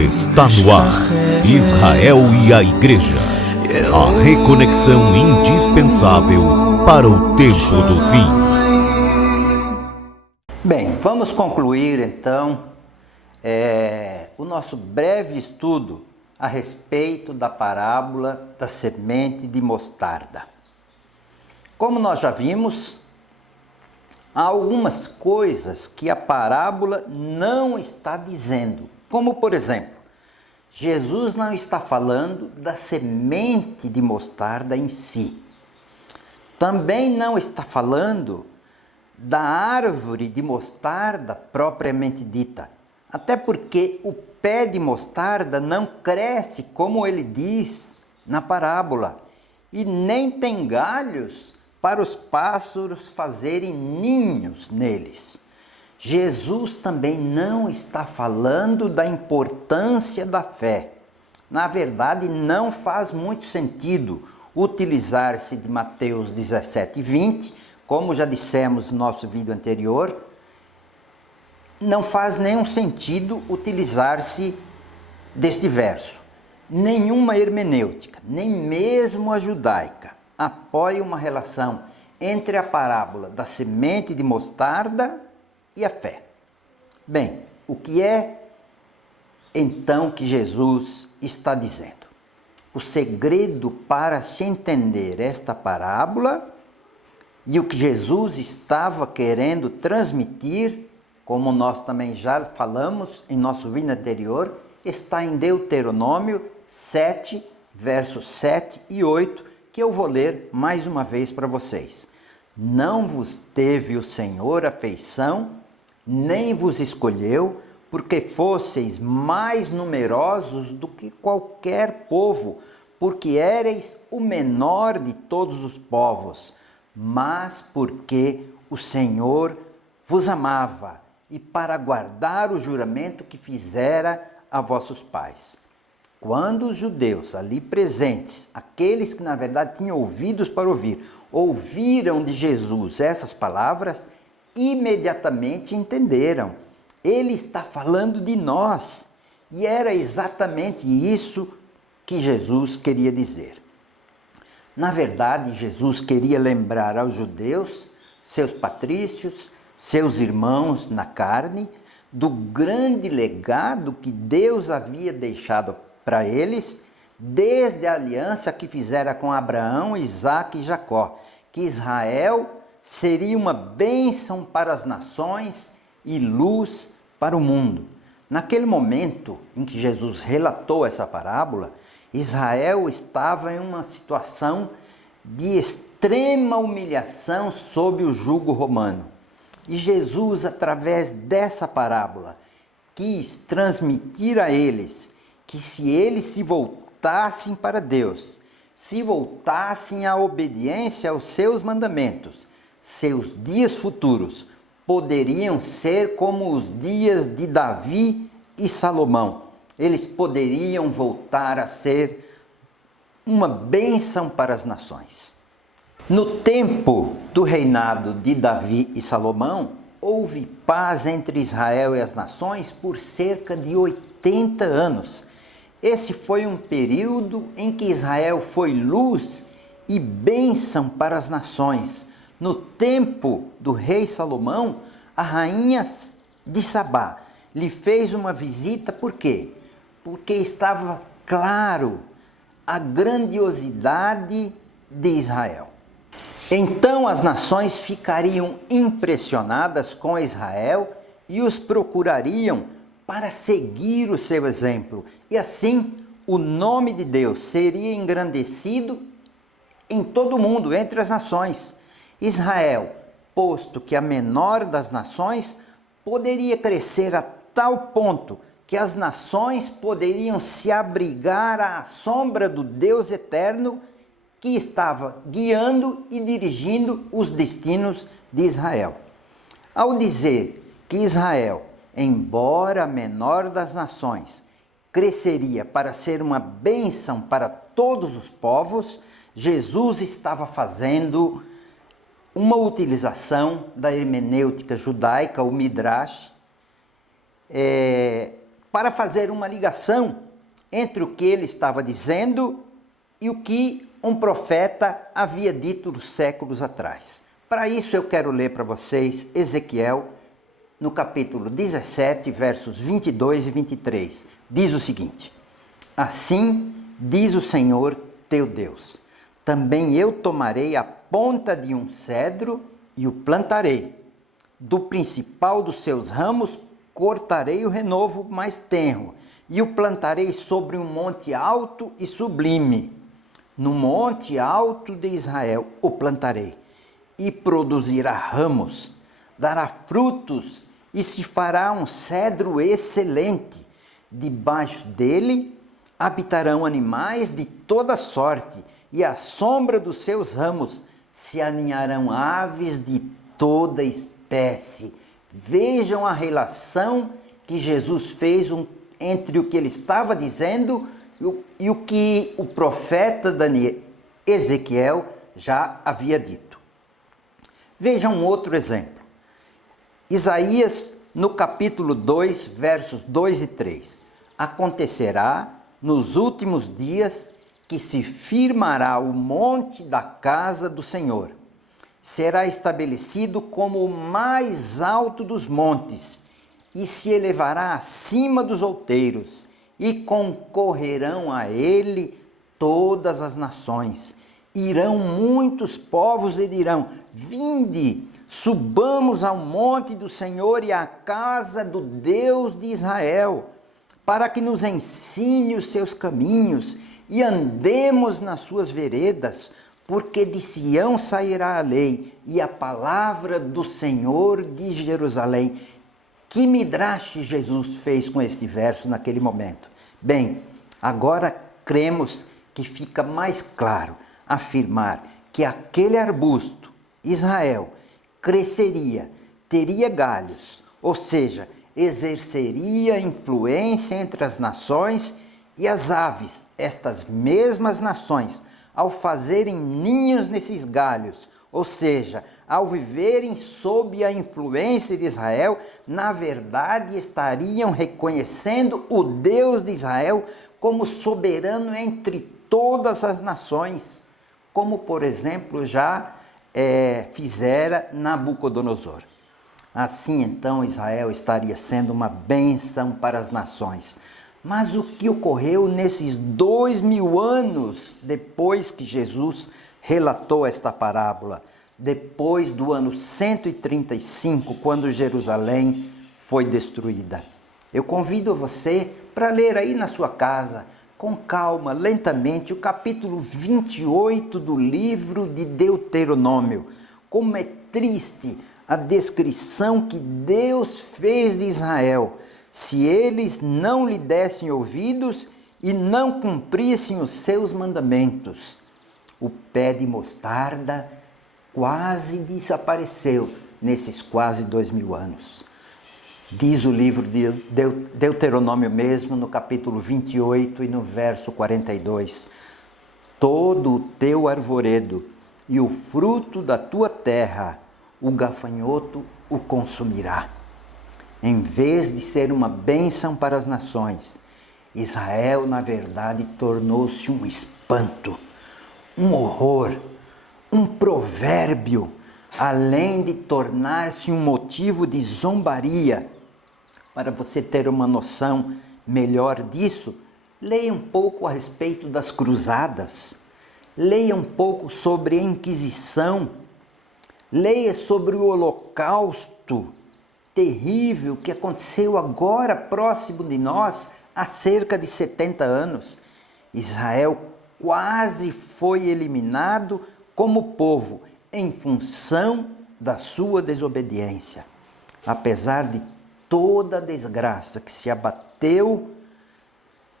Está no ar, Israel e a Igreja. A reconexão indispensável para o tempo do fim. Bem, vamos concluir então o nosso breve estudo a respeito da parábola da semente de mostarda. Como nós já vimos, há algumas coisas que a parábola não está dizendo, como por exemplo, Jesus não está falando da semente de mostarda em si. Também não está falando da árvore de mostarda propriamente dita. Até porque o pé de mostarda não cresce como ele diz na parábola. E nem tem galhos para os pássaros fazerem ninhos neles. Jesus também não está falando da importância da fé. Na verdade, não faz muito sentido utilizar-se de Mateus 17, 20, como já dissemos no nosso vídeo anterior. Não faz nenhum sentido utilizar-se deste verso. Nenhuma hermenêutica, nem mesmo a judaica, apoia uma relação entre a parábola da semente de mostarda e a fé. Bem, o que é então que Jesus está dizendo? O segredo para se entender esta parábola e o que Jesus estava querendo transmitir, como nós também já falamos em nosso vídeo anterior, está em Deuteronômio 7, versos 7 e 8, que eu vou ler mais uma vez para vocês. Não vos teve o Senhor afeição, nem vos escolheu, porque fosseis mais numerosos do que qualquer povo, porque éreis o menor de todos os povos, mas porque o Senhor vos amava, e para guardar o juramento que fizera a vossos pais. Quando os judeus ali presentes, aqueles que na verdade tinham ouvidos para ouvir, ouviram de Jesus essas palavras, imediatamente entenderam. Ele está falando de nós. E era exatamente isso que Jesus queria dizer. Na verdade, Jesus queria lembrar aos judeus, seus patrícios, seus irmãos na carne, do grande legado que Deus havia deixado para eles, desde a aliança que fizera com Abraão, Isaque e Jacó, que Israel seria uma bênção para as nações e luz para o mundo. Naquele momento em que Jesus relatou essa parábola, Israel estava em uma situação de extrema humilhação sob o jugo romano. E Jesus, através dessa parábola, quis transmitir a eles que se eles se voltassem para Deus, se voltassem à obediência aos seus mandamentos, seus dias futuros poderiam ser como os dias de Davi e Salomão. Eles poderiam voltar a ser uma bênção para as nações. No tempo do reinado de Davi e Salomão, houve paz entre Israel e as nações por cerca de 80 anos. Esse foi um período em que Israel foi luz e bênção para as nações. No tempo do rei Salomão, a rainha de Sabá lhe fez uma visita, por quê? Porque estava claro a grandiosidade de Israel. Então as nações ficariam impressionadas com Israel e os procurariam para seguir o seu exemplo. E assim o nome de Deus seria engrandecido em todo o mundo, entre as nações. Israel, posto que a menor das nações, poderia crescer a tal ponto que as nações poderiam se abrigar à sombra do Deus eterno que estava guiando e dirigindo os destinos de Israel. Ao dizer que Israel, embora a menor das nações, cresceria para ser uma bênção para todos os povos, Jesus estava fazendo uma utilização da hermenêutica judaica, o Midrash, para fazer uma ligação entre o que ele estava dizendo e o que um profeta havia dito séculos atrás. Para isso eu quero ler para vocês Ezequiel, no capítulo 17, versos 22 e 23. Diz o seguinte: assim diz o Senhor teu Deus, também eu tomarei a ponta de um cedro e o plantarei. Do principal dos seus ramos cortarei o renovo mais tenro e o plantarei sobre um monte alto e sublime. No monte alto de Israel o plantarei, e produzirá ramos, dará frutos e se fará um cedro excelente. Debaixo dele habitarão animais de toda sorte, e à sombra dos seus ramos se aninharão aves de toda espécie. Vejam a relação que Jesus fez entre o que ele estava dizendo e o que o profeta Ezequiel já havia dito. Vejam um outro exemplo. Isaías, no capítulo 2, versos 2 e 3. Acontecerá nos últimos dias que se firmará o monte da casa do Senhor. Será estabelecido como o mais alto dos montes e se elevará acima dos outeiros, e concorrerão a ele todas as nações. Irão muitos povos e dirão: vinde, subamos ao monte do Senhor e à casa do Deus de Israel, para que nos ensine os seus caminhos e andemos nas suas veredas, porque de Sião sairá a lei e a palavra do Senhor de Jerusalém. Que midrash Jesus fez com este verso naquele momento? Bem, agora cremos que fica mais claro afirmar que aquele arbusto, Israel, cresceria, teria galhos, ou seja, exerceria influência entre as nações, e as aves, estas mesmas nações, ao fazerem ninhos nesses galhos, ou seja, ao viverem sob a influência de Israel, na verdade estariam reconhecendo o Deus de Israel como soberano entre todas as nações, como por exemplo já fizera Nabucodonosor. Assim então Israel estaria sendo uma bênção para as nações. Mas o que ocorreu nesses 2000 anos depois que Jesus relatou esta parábola, depois do ano 135, quando Jerusalém foi destruída? Eu convido você para ler aí na sua casa, com calma, lentamente, o capítulo 28 do livro de Deuteronômio. Como é triste a descrição que Deus fez de Israel, se eles não lhe dessem ouvidos e não cumprissem os seus mandamentos. O pé de mostarda quase desapareceu nesses quase 2000 anos. Diz o livro de Deuteronômio mesmo, no capítulo 28 e no verso 42. Todo o teu arvoredo e o fruto da tua terra, o gafanhoto o consumirá. Em vez de ser uma bênção para as nações, Israel, na verdade, tornou-se um espanto, um horror, um provérbio, além de tornar-se um motivo de zombaria. Para você ter uma noção melhor disso, leia um pouco a respeito das cruzadas, leia um pouco sobre a Inquisição, leia sobre o Holocausto terrível que aconteceu agora próximo de nós, há cerca de 70 anos. Israel quase foi eliminado como povo em função da sua desobediência. Apesar de toda a desgraça que se abateu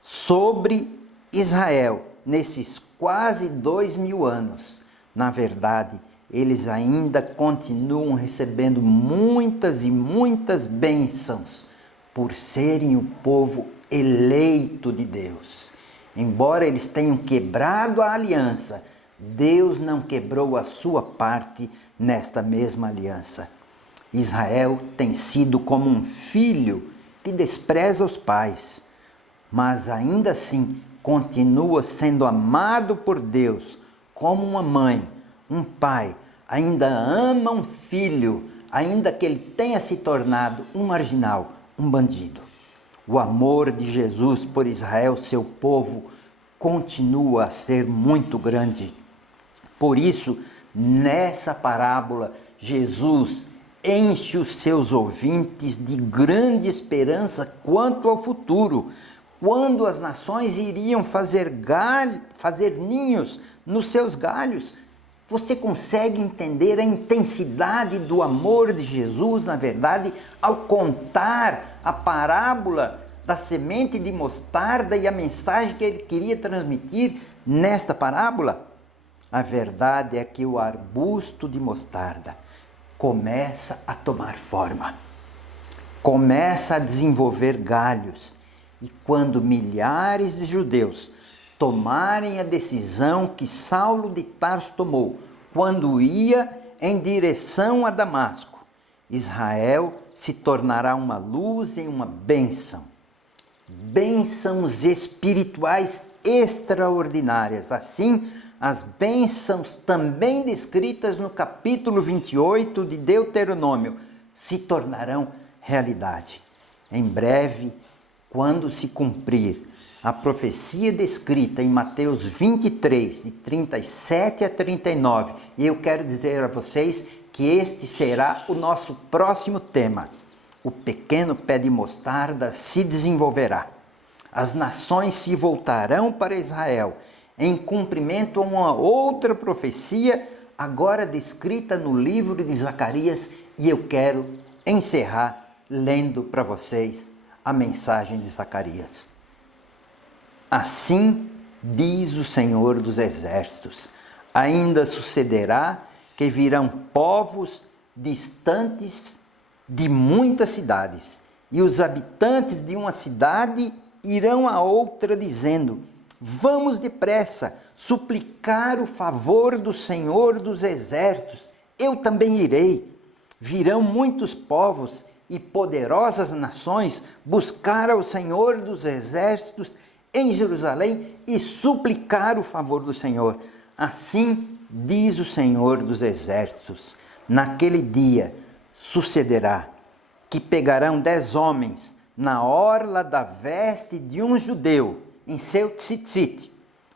sobre Israel nesses quase 2000 anos, na verdade, eles ainda continuam recebendo muitas e muitas bênçãos por serem o povo eleito de Deus. Embora eles tenham quebrado a aliança, Deus não quebrou a sua parte nesta mesma aliança. Israel tem sido como um filho que despreza os pais, mas ainda assim continua sendo amado por Deus, como uma mãe, um pai, ainda ama um filho, ainda que ele tenha se tornado um marginal, um bandido. O amor de Jesus por Israel, seu povo, continua a ser muito grande. Por isso, nessa parábola, Jesus enche os seus ouvintes de grande esperança quanto ao futuro, quando as nações iriam fazer ninhos nos seus galhos. Você consegue entender a intensidade do amor de Jesus, na verdade, ao contar a parábola da semente de mostarda e a mensagem que ele queria transmitir nesta parábola? A verdade é que o arbusto de mostarda começa a tomar forma, começa a desenvolver galhos, e quando milhares de judeus tomarem a decisão que Saulo de Tarso tomou, quando ia em direção a Damasco, Israel se tornará uma luz e uma bênção. Bênçãos espirituais extraordinárias. Assim, as bênçãos também descritas no capítulo 28 de Deuteronômio se tornarão realidade. Em breve, quando se cumprir a profecia descrita em Mateus 23, de 37 a 39, e eu quero dizer a vocês que este será o nosso próximo tema. O pequeno pé de mostarda se desenvolverá. As nações se voltarão para Israel, em cumprimento a uma outra profecia, agora descrita no livro de Zacarias, e eu quero encerrar lendo para vocês a mensagem de Zacarias. Assim diz o Senhor dos Exércitos: ainda sucederá que virão povos distantes de muitas cidades, e os habitantes de uma cidade irão a outra dizendo: vamos depressa suplicar o favor do Senhor dos Exércitos, eu também irei. Virão muitos povos e poderosas nações buscar ao Senhor dos Exércitos em Jerusalém e suplicar o favor do Senhor. Assim diz o Senhor dos Exércitos: naquele dia sucederá que pegarão 10 homens na orla da veste de um judeu em seu tzitzit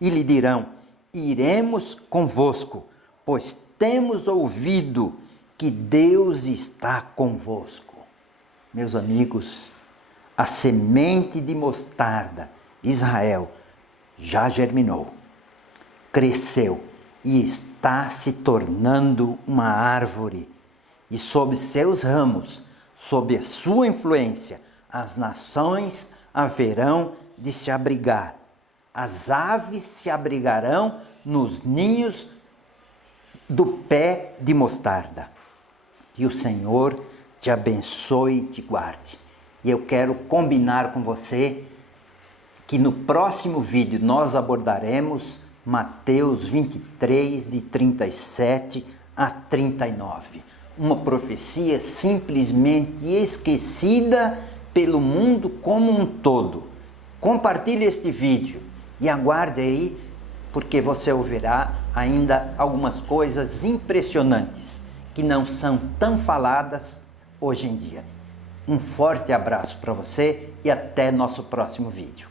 e lhe dirão: iremos convosco, pois temos ouvido que Deus está convosco. Meus amigos, a semente de mostarda, Israel, já germinou, cresceu e está se tornando uma árvore. E sob seus ramos, sob a sua influência, as nações haverão de se abrigar. As aves se abrigarão nos ninhos do pé de mostarda. Que o Senhor te abençoe e te guarde. E eu quero combinar com você que no próximo vídeo nós abordaremos Mateus 23, de 37 a 39. Uma profecia simplesmente esquecida pelo mundo como um todo. Compartilhe este vídeo e aguarde aí, porque você ouvirá ainda algumas coisas impressionantes que não são tão faladas hoje em dia. Um forte abraço para você e até nosso próximo vídeo.